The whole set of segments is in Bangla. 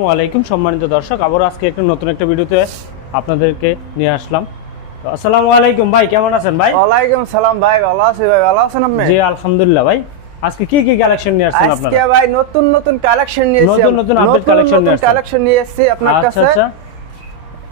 আসসালামু আলাইকুম সম্মানিত দর্শক। আবার আজকে একটা নতুন একটা ভিডিওতে আপনাদেরকে নিয়ে আসলাম। আসসালামু আলাইকুম ভাই কেমন আছেন ভাই? ওয়ালাইকুম সালাম ভাই ভালো আছি ভাই ভালো আছেন আপনি? জি আলহামদুলিল্লাহ ভাই। আজকে কি কি কালেকশন নিয়ে আসছেন আজকে ভাই নতুন নতুন কালেকশন নিয়ে এসেছি। নতুন নতুন update collection নিয়ে আসছেন। কালেকশন নিয়ে এসেছি আপনার আচ্ছা কাছে। আচ্ছা।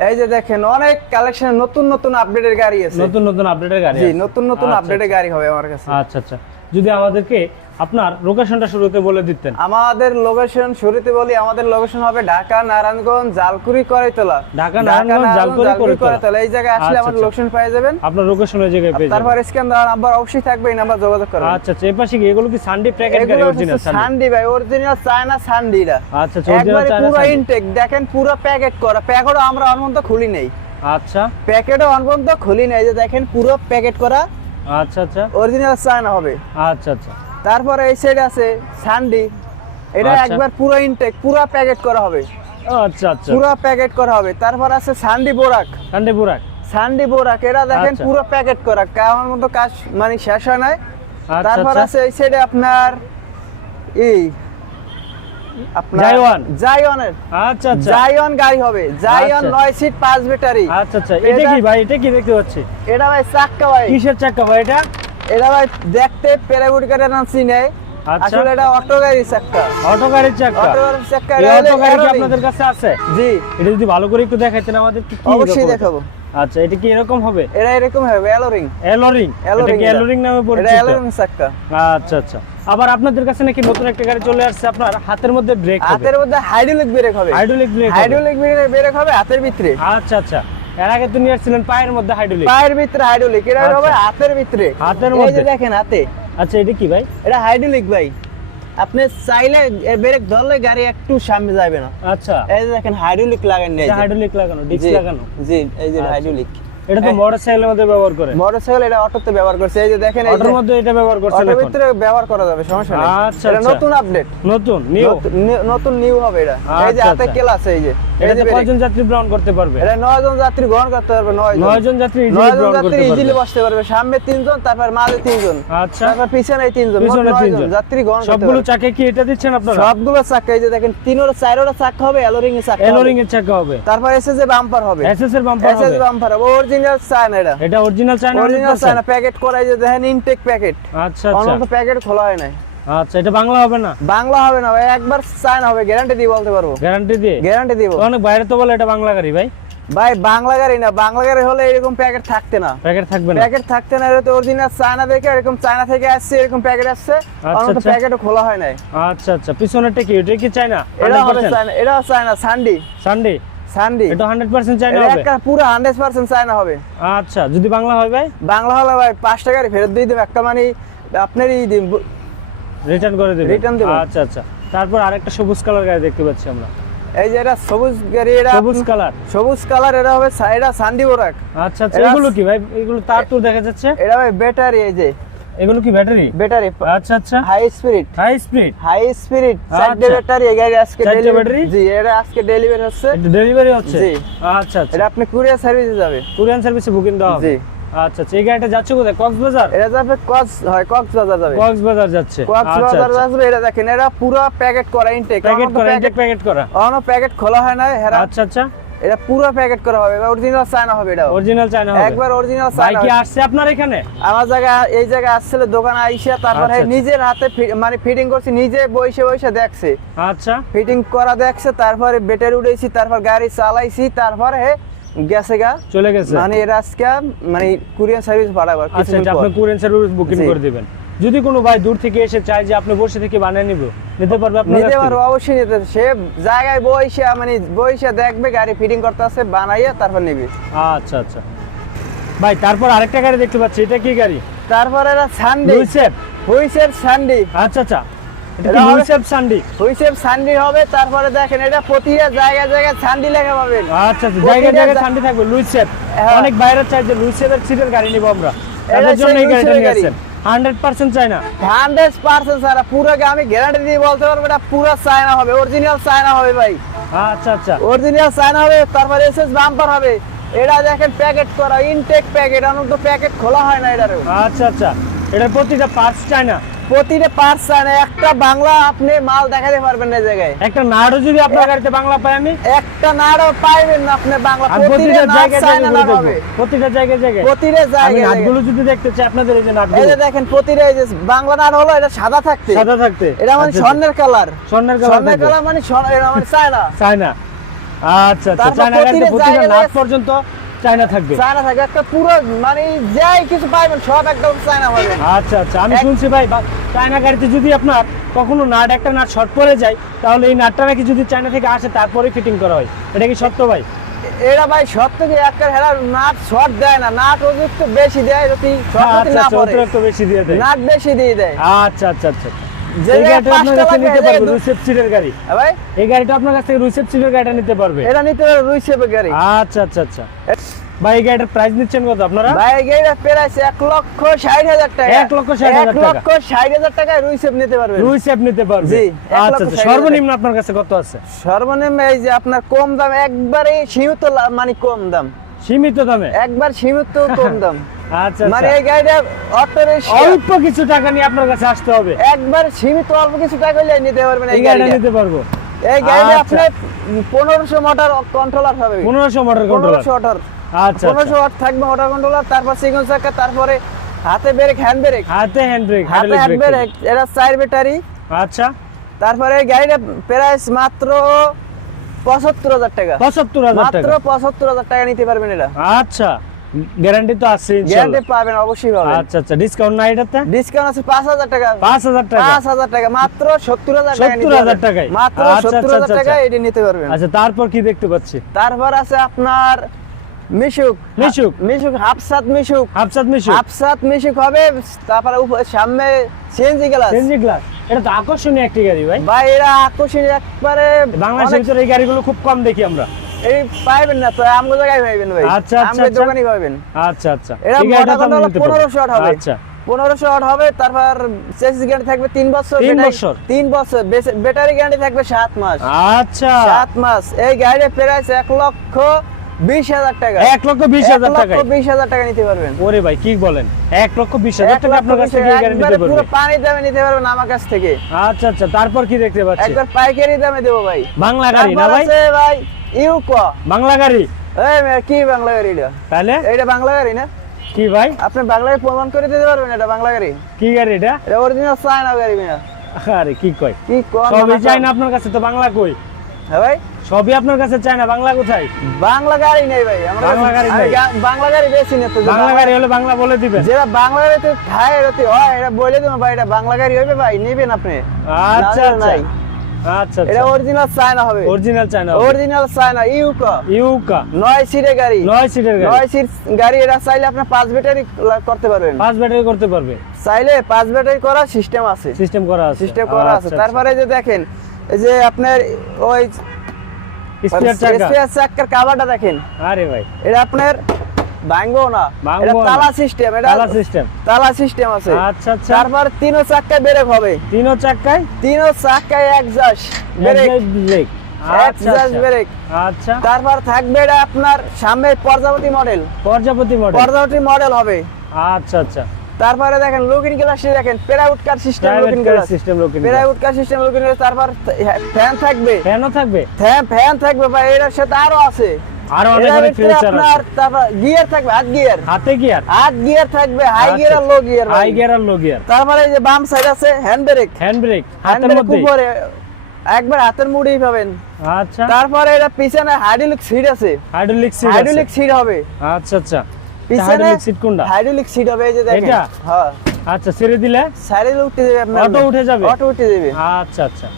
এই যে দেখেন অনেক কালেকশন নতুন নতুন আপডেটের গাড়ি আছে। নতুন নতুন আপডেটের গাড়ি জি নতুন নতুন আচ্ছা, আপডেটের গাড়ি হবে আমার কাছে। আচ্ছা আচ্ছা। যদি আমাদেরকে আপনার লোকেশনটা শুরুতে বলে দিতেন। আমাদের লোকেশন শুরুতে বলি আমাদের লোকেশন হবে ঢাকা নারায়ণগঞ্জ জালকুড়ি করাইতলা। ঢাকা, নারায়ণগঞ্জ, জালকুড়ি, করাইতলা। এই জায়গায় আসলে আচ্ছা, আমাদের আচ্ছা। লোকেশন পেয়ে যাবেন। আপনার লোকেশন ওই জায়গায় পেয়ে যাবেন। তারপর স্ক্যান দেওয়ার নাম্বার অবশ্যই থাকবে এই নাম্বার যোগাযোগ করবেন। আচ্ছা আচ্ছা এপাশে কি? এগুলো কি সানডে প্যাকেট গাড়ি অরিজিনাল সানডি ভাই অরিজিনাল চায়না সানডিরা আচ্ছা আচ্ছা অরিজিনাল একবারে চায়না পুরো ইনটেক দেখেন পুরো প্যাকেট করা। প্যাকেটও আমরা অনবন্ত খুলি নেই। আচ্ছা। প্যাকেটও অনবন্ত খুলি নেই যে দেখেন পুরো প্যাকেট করা আচ্ছা আচ্ছা। অরিজিনাল চায়না হবে। আচ্ছা আচ্ছা। তারপরে এই সাইড আছে সানডি এটা আচ্ছা। একবার পুরো ইনটেক পুরো প্যাকেট করা হবে। আচ্ছা আচ্ছা। পুরো প্যাকেট করা হবে। তারপর আছে সানডি বোরাক সানডে বুরাক সানডি বোরাক এটা দেখেন আচ্ছা। পুরো প্যাকেট করা। কারণ মতো কাজ মানে শেষ হয় নাই। আচ্ছা তারপর আছে এই সাইডে আপনার এই। আচ্ছা আচ্ছা। গাড়ি হবে। আচ্ছা। সিট ব্যাটারি আচ্ছা আচ্ছা। এটা কি ভাই? এটা কি দেখতে পাচ্ছি? এটা ভাই চাক্কা ভাই। কিসের চাক্কা ভাই এটা? এটা ভাই দেখতে নাম চিনে আচ্ছা। আসলে এটা অটো চাক্কা। অটো চাক্কা। অটো এই অটো গাড়ি কি আপনাদের কাছে আছে? জি। এটা যদি ভালো করে একটু দেখাইতেন আমাদের কি কি অবশ্যই দেখাবো। আচ্ছা এটা কি এরকম হবে? এটা এরকম হবে এলোরিং। এলোরিং? এটা এলোরিং কি এলোরিং নামে এটা এলোরিং চাক্কা। আচ্ছা আচ্ছা। আবার আপনাদের কাছে নাকি নতুন একটা গাড়ি চলে আসছে আপনার হাতের মধ্যে ব্রেক হবে। হাতের মধ্যে হাইড্রোলিক ব্রেক হবে। হাইড্রোলিক ব্রেক হাইড্রোলিক ব্রেক হবে হাতের ভিতরে। আচ্ছা আচ্ছা। এর আগে আসছিলেন পায়ের মধ্যে হাইড্রোলিক পায়ের ভিতরে হাইড্রোলিক এটা আচ্ছা। হবে হাতের ভিতরে। হাতের মধ্যে? দেখেন হাতে। আচ্ছা এটা কি ভাই? এটা হাইড্রোলিক ভাই। আপনি চাইলে ব্রেক ধরলে গাড়ি একটু সামনে যাবে না। আচ্ছা। এই যে দেখেন হাইড্রোলিক লাগান নেই হাইড্রোলিক লাগানো ডিস্ক লাগানো? জি এই যে আচ্ছা। হাইড্রোলিক এটা তো মোটরসাইকেলের মধ্যে ব্যবহার করে? মোটরসাইকেল এটা অটোতে ব্যবহার করছে। এই যে দেখেন অটোর মধ্যে এটা ব্যবহার করছেন অটোর ভিতরে ব্যবহার করা যাবে সমস্যা নেই। আচ্ছা, এটা আচ্ছা। নতুন আপডেট নতুন নিউ নতুন নিউ হবে এটা। এই যে আচ্ছা, হাতে আচ্ছা। কেলা আছে এই যে। এই এটা কয়জন যাত্রী গ্রহণ করতে পারবে? এটা নয় জন যাত্রী গ্রহণ করতে পারবে নয় নয় জন যাত্রী নয় জন যাত্রী ইজিলি বসতে পারবে। সামনে তিনজন তারপর মাঝে তিনজন। আচ্ছা। তারপর পিছনে তিনজন পিছনে তিনজন। যাত্রী গ্রহণ করতে সবগুলো চাকে কি এটা দিচ্ছেন আপনারা? সবগুলো চাকা এই যে দেখেন তিনোর চারোটা চাকা হবে এলোরিং এর চাকা এলোরিং এর চাকা হবে। তারপর বাম্পার হবে। এসএস এর বাম্পার এসে হবে। যে বাম্পার হবে অরিজিনাল চায়না এটা এটা original China original China packet করা এই যে দেখেন ইনটেক প্যাকেট আচ্ছা আচ্ছা। অন্য প্যাকেট খোলা হয় নাই। আচ্ছা এটা বাংলা হবে না? বাংলা হবে না ভাই একবার চায়না হবে গ্যারান্টি দিয়ে বলতে পারব। গ্যারান্টি দিয়ে? গ্যারান্টি দিব অনেক বাইরে তো বলে এটা বাংলা গাড়ি ভাই। ভাই বাংলা গাড়ি না বাংলা গাড়ি হলে এরকম প্যাকেট থাকতে না। প্যাকেট থাকবে না? প্যাকেট থাকতে না এটা তো অরিজিনাল চায়না দেখে এরকম চায়না থেকে আসছে এরকম প্যাকেট আসছে অন্য তো আচ্ছা। প্যাকেটও খোলা হয় নাই। আচ্ছা আচ্ছা। পিছনেরটা কি? এটা কি চায়না এটা হবে চায়না এটা চায়না সানডি সানডে সানডি এটা চায়না হবে? একটা পুরো হান্ড্রেড পার্সেন্ট চায়না হবে। আচ্টা যদি বাংলা হয় ভাই? বাংলা হলে ভাই পাঁচটা গাড়ি ফেরত দিয়ে দেবে একটা মানে আপনারই দিন রিটার্ন করে দেবে। Return দেবো। আচ্ছা আচ্ছা। তারপর আরেকটা সবুজ কালার গাড়ি দেখতে পাচ্ছি আমরা। এই যে এটা সবুজ গাড়ি এটা সবুজ কালার সবুজ কালার এটা হবে সা- এটা সানডি বোরাক আচ্ছা আচ্ছা এগুলো কি ভাই? এগুলো তার তো দেখা যাচ্ছে? এটা ভাই ব্যাটারি এই যে। এগুলো কি ব্যাটারি ব্যাটারি আচ্ছা আচ্ছা। High spirit high speed high spirit চারটে। ব্যাটারি এই গাড়ি আজকে ডেলিভারি ব্যাটারি? জি এটা আজকে ডেলিভারি হচ্ছে। ডেলিভারি হচ্ছে? জি। আচ্ছা আচ্ছা। এটা আপনি কুরিয়ার সার্ভিসে যাবে। কুরিয়ান সার্ভিসে বুকিং হবে? জি। আচ্ছা আচ্ছা এই গাড়িটা যাচ্ছে কোথায়? কক্সবাজার? এটা যাবে কক্স হয় কক্সবাজার যাবে। কক্সবাজার যাচ্ছে। আচ্ছা কক্সবাজার যাবে এটা দেখেন এটা পুরো প্যাকেট করা ইনটেক প্যাকেট করা ইনটেক প্যাকেট করা। প্যাকেট খোলা হয় না হেরা আচ্ছা আচ্ছা। এটা পুরো প্যাকেট করা হবে অরিজিনাল চায়না হবে এটা অরিজিনাল চায়না হবে। একবার অরিজিনাল চায়না কি আসছে আপনার এখানে? আমার জায়গা এই জায়গা আসছিল দোকানে আইসা তারপরে আচ্ছা, আচ্ছা। নিজের হাতে মানে ফিটিং করছি নিজে বইসে বইসে দেখছে। আচ্ছা। ফিটিং করা দেখছে তারপরে ব্যাটারি উঠেছি তারপর গাড়ি চালাইছি তারপরে গেছে গা? চলে গেছে। মানে এর আজকে মানে কুরিয়ার সার্ভিস ভাড়াবো আচ্ছা আচ্ছা। আপনি কুরিয়ান সার্ভিস বুকিং করে দিবেন। যদি কোনো ভাই দূর থেকে এসে চায় যে আপনি বসে থেকে বানিয়ে নিব নিতে পারবে আপনার নিতে পারব অবশ্যই নিতে সে জায়গায় বইসা মানে বইসা দেখবে গাড়ি ফিটিং করতে আছে বানাইয়া তারপর নিবি। আচ্ছা আচ্ছা। ভাই তারপর আরেকটা গাড়ি দেখতে পাচ্ছি। এটা কি গাড়ি? তারপরে এরা সানডি লুইসেপ হুইসের সানডি আচ্ছা আচ্ছা। সান্ডি? হবে তারপরে দেখেন এটা প্রতিটা জায়গায় জায়গায় সানডি লেখা পাবেন। আচ্ছা আচ্ছা জায়গায় জায়গায় সান্ডি থাকবে লুইসেপ হ্যাঁ। অনেক বাইরে চাই লুইসেপের সিটের গাড়ি নিব আমরা। তাদের জন্য এই গাড়িটা নিয়ে আসছেন হান্ড্রেড পার্সেন্ট চাই হান্ড্রেড পার্সেন্ট স্যার পুরো আমি গ্যারান্টি দিয়ে বলতে পারব এটা পুরো চায়না হবে অরিজিনাল চায়না হবে ভাই। আচ্ছা আচ্ছা। অরিজিনাল চায়না হবে তারপরে এসএস বাম্পার হবে। এটা দেখেন প্যাকেট করা ইনটেক প্যাকেট আমার তো প্যাকেট খোলা হয় না এটারও। আচ্ছা আচ্ছা। এটার প্রতিটা পার্টস চাই না প্রতিটা পার্ট চায়না একটা বাংলা আপনি মাল দেখাতে পারবেন না জায়গায়। একটা নাড়ও যদি আপনার গাড়িতে বাংলা পাই আমি? একটা নাড়ও পাইবেন না আপনি বাংলা। প্রতিটা জায়গায়। প্রতিটা জায়গায় জায়গায়। প্রতিটা জায়গায় নাটগুলো যদি দেখতে চাই আপনাদের এই যে এই যে দেখেন প্রতিটা এই যে বাংলা নাট হলো এটা সাদা থাকতে। সাদা থাকতে। এটা মানে আচ্ছা, স্বর্ণের কালার। স্বর্ণের কালার স্বর্ণের কালার মানে স্বর্ণ- এটা মানে চায়না। চায়না। আচ্ছা আচ্ছা চায়না গাড়িতে প্রতিটা নাট পর্যন্ত চায়না থাকবে? চায়না থাকে একটা পুরো মানে যাই কিছু পাইবেন সব একদম চায়না হবে। আচ্ছা আচ্ছা আমি শুনছি ভাই চায়না গাড়িতে যদি আপনার কখনো নাট একটা নাট শর্ট পড়ে যায় তাহলে এই নাটটা নাকি যদি চায়না থেকে আসে তারপরে ফিটিং করা হয়। এটা কি সত্য ভাই? এটা ভাই সব থেকে একটা হেরা নাট শর্ট দেয় না নাট অতিরিক্ত বেশি দেয় যদি আচ্ছা না আচ্ছা অতিরিক্ত বেশি দিয়ে দেয়। নাট বেশি দিয়ে দেয়। আচ্ছা আচ্ছা আচ্ছা। যে এই গাড়িটা আপনার কাছে নিতে পারবে দু- সিটের গাড়ি। ভাই? এই গাড়িটা আপনার কাছ থেকে সিটের গাড়িটা নিতে পারবে। এটা নিতে পারে রুই গাড়ি। আচ্ছা আচ্ছা আচ্ছা। ভাই এই গাড়িটার প্রাইস নিচ্ছেন কত আপনারা? ভাই এই গাড়িটা প্রাইস এক লক্ষ ষাট হাজার টাকা। লক্ষ হাজার। লক্ষ ষাট হাজার টাকায় নিতে রুসেপ নিতে পারবে। জি, আচ্ছা সর্বনিম্ন আপনার কাছে কত আছে? সর্বনিম্ন এই যে আপনার কম দাম একবারে সীমিত মানে কম দাম। সীমিত দামে? একবার সীমিত কম দাম। আচ্ছা মানে আচ্ছা এই গাড়িটা অটো অল্প কিছু টাকা নিয়ে আপনার কাছে আসতে হবে। একবার সীমিত অল্প কিছু টাকা হলে নিতে পারবেন এই গাড়িটা নিতে পারব। এই গাড়িটা আচ্ছা। আপনার মোটর কন্ট্রোলার হবে। মোটর কন্ট্রোলার মোটর আচ্ছা ওয়াট থাকবে মোটর কন্ট্রোলার তারপর চাকা তারপরে হাতে ব্রেক হ্যান্ড ব্রেক হাতে হ্যান্ড ব্রেক হাতে হ্যান্ড ব্রেক এটা চার ব্যাটারি আচ্ছা। তারপরে গাড়িটা প্রাইস মাত্র পঁচাত্তর হাজার টাকা। পঁচাত্তর হাজার মাত্র পঁচাত্তর হাজার টাকা নিতে পারবেন এটা। আচ্ছা গ্যারান্টি তো আছে গ্যারান্টি পাবেন অবশ্যই পাবেন। আচ্ছা আচ্ছা ডিসকাউন্ট নাই এটাতে? ডিসকাউন্ট আছে পাঁচ হাজার টাকা। পাঁচ হাজার টাকা? পাঁচ হাজার টাকা মাত্র সত্তর হাজার টাকা 70,000 টাকায়? মাত্র আচ্ছা, সত্তর হাজার টাকা। নিতে পারবেন। তারপর কি দেখতে পাচ্ছি? তারপর আছে আপনার মিশুক। মিশুক। মিশুক হাফসাত মিশুক। হাফসাত মিশু হাফসাত মিশুক হবে তারপরে সামনে সিএনজি গ্লাস। CNG glass. এটা তো আকর্ষণীয় একটি গাড়ি ভাই। ভাই এরা আকর্ষণীয় একবারে বাংলাদেশের ভিতরে এই গাড়িগুলো খুব কম দেখি আমরা। এই পাইবেন না তো আমগো জায়গায় পাইবেন ভাই। আচ্ছা, আচ্ছা, আচ্ছা। দোকানই পাবেন আচ্ছা আচ্ছা। তো মোটা হলো। পনেরোশো ওয়াট হবে। আচ্ছা। পনেরোশো ওয়াট হবে তারপর চেসিস গ্যারান্টি থাকবে তিন বছর তিন বছর? তিন বছর। ব্যাটারি গ্যারান্টি থাকবে সাত মাস। আচ্ছা। সাত মাস। এই গাড়ির প্রাইস এক লক্ষ বিশ হাজার টাকা। এক লক্ষ বিশ হাজার টাকায়? বিশ হাজার টাকা নিতে পারবেন। ওরে ভাই কি বলেন? এক লক্ষ বিশ হাজার টাকা আপনার কাছ থেকে গাড়ি নিতে পুরো পানি দামে নিতে পারবেন আমার কাছ থেকে। আচ্ছা আচ্ছা তারপর কি দেখতে পাচ্ছি? একবার পাইকারি দামে দেবো ভাই। বাংলা গাড়ি না ভাই? ভাই ইউকো। বাংলা গাড়ি? এই কি বাংলা গাড়ি এটা? তাহলে? এটা বাংলা গাড়ি না? কি ভাই? আপনি বাংলা প্রমাণ করে দিতে পারবেন এটা বাংলা গাড়ি? কি গাড়ি এটা? এটা অরিজিনাল চায়না গাড়ি মিয়া আরে কি কয়? কি কোন সবই চাই না আপনার কাছে তো বাংলা কই? হ্যাঁ ভাই। সবই আপনার কাছে চাই না? বাংলা কোথায়? বাংলা গাড়ি নেই ভাই বাংলা গাড়ি নেই? বাংলা গাড়ি বেশি না তো। বাংলা গাড়ি হলে বাংলা বলে দিবেন। যেটা বাংলা গাড়িতে ঠায় এরতি হয় এটা বলে দেবো ভাই এটা বাংলা গাড়ি হবে ভাই নেবেন আপনি। আচ্ছা আচ্ছা। নাই। আচ্ছা এটা আচ্ছা অরিজিনাল চায়না হবে। অরিজিনাল চায়না অরিজিনাল চায়না ইউকো। ইউকা। নয় সিটের গাড়ি। নয় সিটের গাড়ি। নয় সিট গাড়ি এটা চাইলে আপনি পাঁচ ব্যাটারি করতে পারবেন। পাঁচ ব্যাটারি করতে পারবে। চাইলে পাঁচ ব্যাটারি করার সিস্টেম আছে। সিস্টেম করা আছে। সিস্টেম করা আছে। আচ্ছা, তারপরে যে দেখেন এই যে আপনার ওই আচ্ছা। স্পেয়ার চাকা। স্পেয়ার চাকার কাভারটা দেখেন। আরে ভাই। এটা আপনার ভাঙবো না। এটা তালা সিস্টেম এটা তালা সিস্টেম তালা সিস্টেম আছে। আচ্ছা আচ্ছা। তারপর তিনও চাক্কায় ব্রেক হবে। তিনও চাক্কায় তিনও চাক্কায় exhaust brake brake exhaust. Brake আচ্ছা। তারপর থাকবে এটা আপনার সামনে প্রজাপতি মডেল প্রজাপতি মডেল প্রজাপতি মডেল হবে। আচ্ছা আচ্ছা। তারপরে দেখেন লুকিং গ্লাস দেখেন private car system looking glass system looking private car system looking glass তারপর ফ্যান থাকবে। ফ্যানও থাকবে? ফ্যান ফ্যান থাকবে ভাই এর সাথে আরও আছে। আরও অনেক অনেক ফিচার আপনার আছে। তারপর গিয়ার থাকবে হাত গিয়ার হাতে গিয়ার হাত গিয়ার থাকবে হাই গিয়ার আর লো গিয়ার হাই গিয়ার আর লো গিয়ার তারপরে এই যে বাম সাইড আছে হ্যান্ড ব্রেক হ্যান্ড ব্রেক হাতের মধ্যে। উপরে একবার হাতের মুড়েই পাবেন। আচ্ছা। তারপরে এটা পিছনে হাইড্রোলিক সিট আছে। হাইড্রোলিক সিট হাইড্রোলিক সিট হবে। আচ্ছা আচ্ছা। হাইড্রোলিক সিট কোনটা? হাইড্রোলিক সিট হবে এই যে দেখেন। এটা? হ্যাঁ। আচ্ছা ছেড়ে দিলে? সাইডে উঠতে যাবে আপনার অটো উঠে যাবে? অটো উঠে যাবে। আচ্ছা আচ্ছা।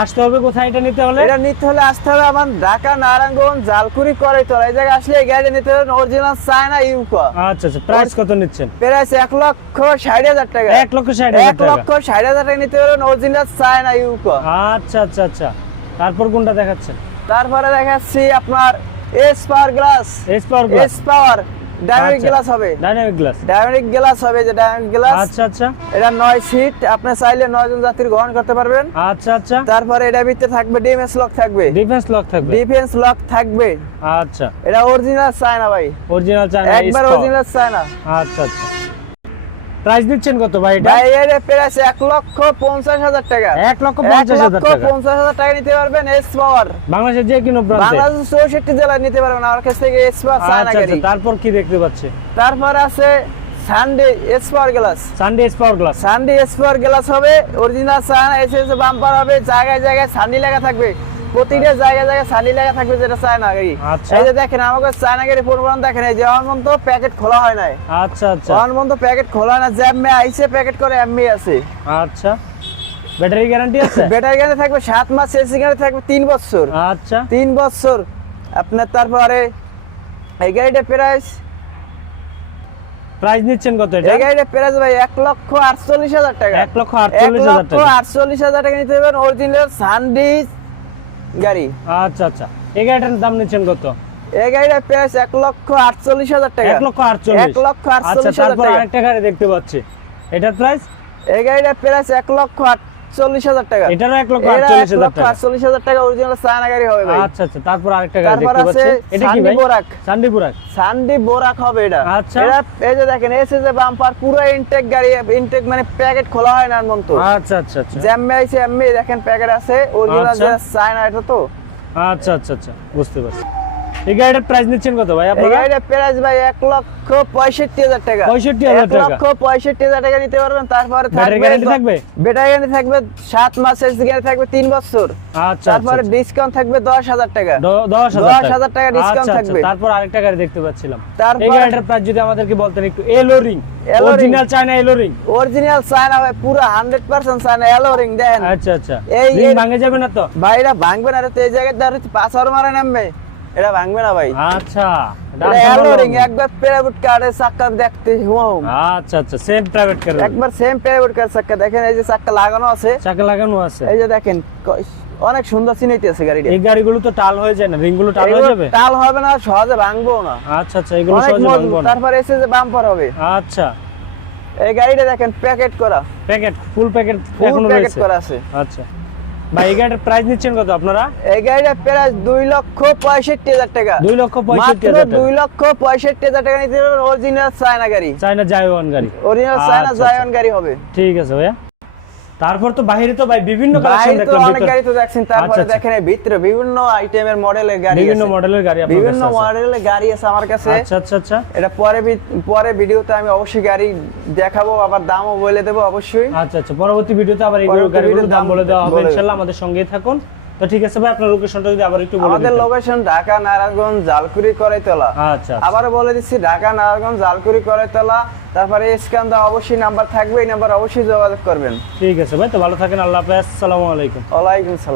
আসতে হবে কোথায় এটা নিতে হলে? এটা নিতে হলে আসতে হবে আমার ঢাকা নারায়ণগঞ্জ জালকুড়ি করে তো এই জায়গায় আসলে এই গাড়ি নিতে হবে অরিজিনাল চায়না ইউকো আচ্ছা আচ্ছা। প্রাইস কত নিচ্ছেন? প্রাইস এক লক্ষ ষাট হাজার টাকা। এক লক্ষ ষাট এক লক্ষ ষাট হাজার টাকা নিতে পারবেন অরিজিনাল চায়না ইউকো আচ্ছা আচ্ছা আচ্ছা। তারপর কোনটা দেখাচ্ছেন? তারপরে দেখাচ্ছি আপনার S power glass S power glass S power dynamic glass হবে। ডাইনামিক গ্লাস ডাইনামিক গ্লাস হবে যে ডাইনামিক গ্লাস আচ্ছা আচ্ছা। এটা নয় সিট আপনি চাইলে নয় জন যাত্রী গ্রহণ করতে পারবেন। আচ্ছা আচ্ছা। তারপরে এটা ভিতরে থাকবে ডিএমএস লক থাকবে। ডিফেন্স লক থাকবে। ডিফেন্স লক থাকবে। আচ্ছা। এটা অরিজিনাল চায়না ভাই। অরিজিনাল চায়না একবার অরিজিনাল চায়না। আচ্ছা আচ্ছা। প্রাইস দিচ্ছেন কত ভাই এটা? ভাই এর প্রাইস এক লক্ষ পঞ্চাশ হাজার টাকা। এক লক্ষ পঞ্চাশ হাজার টাকা। পঞ্চাশ হাজার টাকা নিতে পারবেন এস পাওয়ার বাংলাদেশের যে কোনো প্রান্তে। বাংলাদেশ জেলায় নিতে পারবেন আমার কাছ থেকে এস পাওয়ার চায়না আচ্ছা গাড়ি। আচ্ছা তারপর কি দেখতে পাচ্ছে? তারপর আছে Sunday S power glass Sunday power glass Sunday S power glass হবে original China S S bumper হবে জায়গায় জায়গায় সান্ডি লেখা থাকবে। প্রতিটা জায়গায় জায়গায় লেখা থাকবে যেটা চায়না গাড়ি। আচ্ছা। এই যে দেখেন আমাকে চায়না গাড়ি পরিমাণ দেখেন এই যে আমার তো প্যাকেট খোলা হয় নাই। আচ্ছা আচ্ছা। আমার তো প্যাকেট খোলা না জ্যামে আইসে প্যাকেট করে এমবি আছে। আচ্ছা। ব্যাটারি গ্যারান্টি আছে? ব্যাটারি গাড়ি থাকবে মাস এসি গাড়ি থাকবে বছর। আচ্ছা। বছর। আপনার তারপরে এই গাড়িটা প্রাইস? প্রাইস নিচ্ছেন কত এটা? এই গাড়িটা প্রাইস ভাই এক লক্ষ আটচল্লিশ হাজার টাকা। এক লক্ষ আটচল্লিশ এক হাজার লক্ষ টাকা। হাজার টাকা নিতে পারবেন অরিজিনাল সানডিস গাড়ি। আচ্ছা আচ্ছা। এই গাড়িটার দাম নিচ্ছেন কত? এই গাড়িটার প্রাইস এক লক্ষ আটচল্লিশ হাজার টাকা। এক লক্ষ আটচল্লিশ। এক লক্ষ আচ্ছা আটচল্লিশ হাজার টাকা। আরেকটা গাড়ি দেখতে পাচ্ছি। এটার প্রাইস এই গাড়িটার প্রাইস এক লক্ষ আটচল্লিশ হাজার টাকা। এটারও এক লক্ষ আটচল্লিশ হাজার টাকা। আটচল্লিশ হাজার টাকা অরিজিনাল চায়না গাড়ি হবে ভাই। আচ্ছা আচ্ছা তারপর আরেকটা গাড়ি দেখতে পাচ্ছি এটা কি ভাই? বোরাক। সান্ডি বুরাক সানডি বোরাক হবে এটা। আচ্ছা। এটা এই যে দেখেন এসে যে বাম্পার পুরো ইনটেক গাড়ি ইনটেক মানে প্যাকেট খোলা হয় না মন তো। আচ্ছা আচ্ছা আচ্ছা। জ্যামে আইছে এমনি দেখেন প্যাকেট আছে। অরিজিনাল। যে এটা তো। আচ্ছা আচ্ছা আচ্ছা বুঝতে পারছি। এই গাড়িটার প্রাইস নিচ্ছেন কত ভাই আপনারা? গাড়িটার প্রাইস ভাই এক লক্ষ পঁয়ষট্টি হাজার টাকা। 65,000 এক টাকা। লক্ষ পঁয়ষট্টি হাজার টাকা নিতে পারবেন তারপরে ব্যাটারি গ্যারান্টি থাকবে? ব্যাটারি গ্যারান্টি থাকবে সাত মাস গ্যারান্টি থাকবে তিন বছর। আচ্ছা তারপরে ডিসকাউন্ট থাকবে দশ হাজার টাকা। দ- দশ হাজার দশ হাজার টাকা discount থাকবে। তারপর আরেকটা গাড়ি দেখতে পাচ্ছিলাম। এই গাড়িটার প্রাইস যদি আমাদেরকে বলতেন একটু alloy ring original China alloy ring original China ভাই পুরো hundred percent China alloy ring দেখেন। আচ্ছা আচ্ছা। এই- ভাঙে যাবে না তো? ভাইরা ভাঙবে না তো এই জায়গায় পাঁচ পাথর মারে নামবে। এটা ভাঙবে না ভাই। আচ্ছা রিং একবার প্রাইভেট কারে চাক্কা দেখতে হুম আচ্ছা আচ্ছা সেম প্রাইভেট কার একবার সেম প্রাইভেট কার চাক্কা দেখেন এই যে চাক্কা লাগানো আছে। চাকা লাগানো আছে। এই যে দেখেন অনেক সুন্দর চিনাইতেছে গাড়িটা। এই গাড়িগুলো তো টাল হয়ে যায় না রিং টাল হয়ে যাবে? টাল হবে না সহজে ভাঙবো না। আচ্ছা আচ্ছা এগুলো সহজে ভাঙবো না। তারপরে এসে যে বাম্পার হবে। আচ্ছা। এই গাড়িটা দেখেন প্যাকেট করা। প্যাকেট ফুল প্যাকেট এখনও প্যাকেট করা আছে। আচ্ছা। ভাই এই গাড়িটার প্রাইস নিচ্ছেন কত আপনারা? এই গাড়িটা প্রায় দুই লক্ষ পঁয়ষট্টি হাজার টাকা। দুই লক্ষ পঁয়ষট্টি হাজার দুই লক্ষ পঁয়ষট্টি হাজার টাকা নিতে পারবেন অরিজিনাল চায়না গাড়ি। চায়না জায়ওয়ান গাড়ি। অরিজিনাল চায়না জায়ন গাড়ি হবে। ঠিক আছে ভাইয়া। তারপর তো বাইরে তো ভাই বিভিন্ন কালেকশন দেখলাম অনেক গাড়ি তো দেখছেন তারপরে আচ্ছা, আচ্ছা। দেখেন এই ভিতরে বিভিন্ন আইটেমের মডেলের গাড়ি বিভিন্ন আছে। মডেলের গাড়ি আপনার বিভিন্ন মডেলের গাড়ি আছে আমার কাছে। আচ্ছা আচ্ছা আচ্ছা। এটা পরে পরে ভিডিওতে আমি অবশ্যই গাড়ি দেখাবো আবার দামও বলে দেব অবশ্যই। আচ্ছা আচ্ছা। পরবর্তী ভিডিওতে আবার এই গাড়িগুলোর দাম বলে দেওয়া হবে। ইনশাআল্লাহ আমাদের সঙ্গেই থাকুন। তো ঠিক আছে ভাই আপনার লোকেশনটা যদি আবার একটু বলে আমাদের লোকেশন ঢাকা নারায়ণগঞ্জ জালকুড়ি করাইতলা। আচ্ছা আবার আবারও বলে দিচ্ছি ঢাকা নারায়ণগঞ্জ জালকুড়ি করাইতলা। তারপরে স্ক্যান অবশ্যই নাম্বার থাকবে এই নাম্বার অবশ্যই যোগাযোগ করবেন। ঠিক আছে ভাই তো ভালো থাকেন আল্লাহ হাফেজ আসসালামু আলাইকুম। ওয়ালাইকুম সালাম।